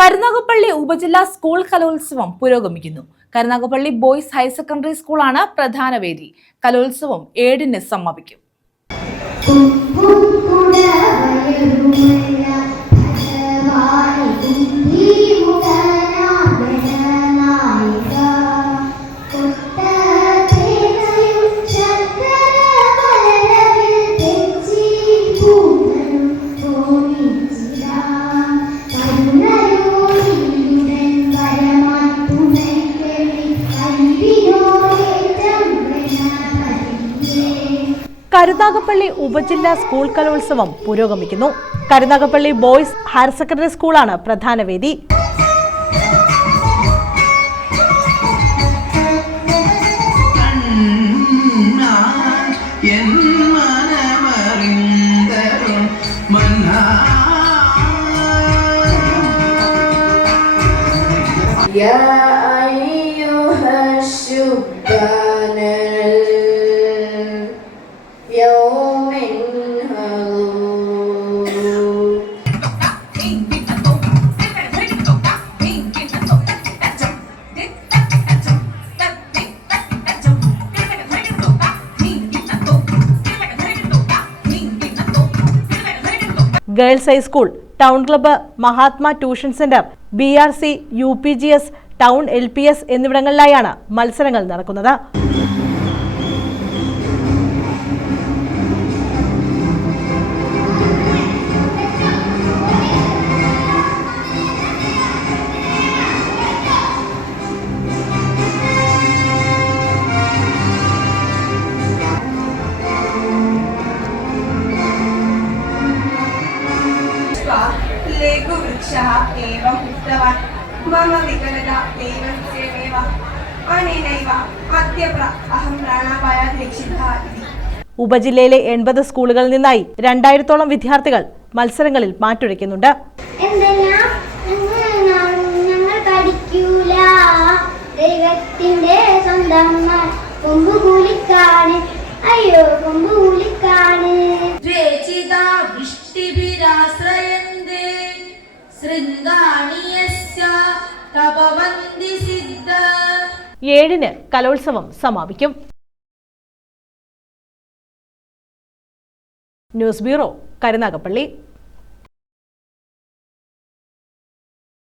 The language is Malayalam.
കരുനാഗപ്പള്ളി ഉപജില്ലാ സ്കൂൾ കലോത്സവം പുരോഗമിക്കുന്നു. കരുനാഗപ്പള്ളി ബോയ്സ് ഹയർ സെക്കൻഡറി സ്കൂളാണ് പ്രധാന വേദി. കലോത്സവം ഏഴിന് സമാപിക്കും. കരുനാഗപ്പള്ളി ഉപജില്ലാ സ്കൂൾ കലോത്സവം പുരോഗമിക്കുന്നു. കരുനാഗപ്പള്ളി ബോയ്സ് ഹയർ സെക്കൻഡറി സ്കൂളാണ് പ്രധാന വേദി. நான் girls high school town club Mahatma tuition centre B R C U P G S town L P S എന്നിവിടങ്ങളിലായാണ് മത്സരങ്ങൾ നടക്കുന്നത്. लघुवृक्षः एवम् उक्तवान् मम विकलता देवस्यमेव अनेनैव अद्य प्र- अहं प्राणापायात् रक्षितः इति ഉപജില്ലയിലെ എൺപത് സ്കൂളുകളിൽ നിന്നായി രണ്ടായിരത്തോളം വിദ്യാർത്ഥികൾ മത്സരങ്ങളിൽ മാറ്റുരയ്ക്കുന്നുണ്ട് എന്തെല്ലാം ഞങ്ങൾ ഞങ്ങൾ പഠിക്കൂല ദൈവത്തിന്റെ സ്വന്തം കൊമ്പ് കൂലിക്കാണ് അയ്യോ കൊമ്പ് കൂലിക്കാണ് ഏഴിന് കലോത്സവം സമാപിക്കും. News bureau Karunagappally.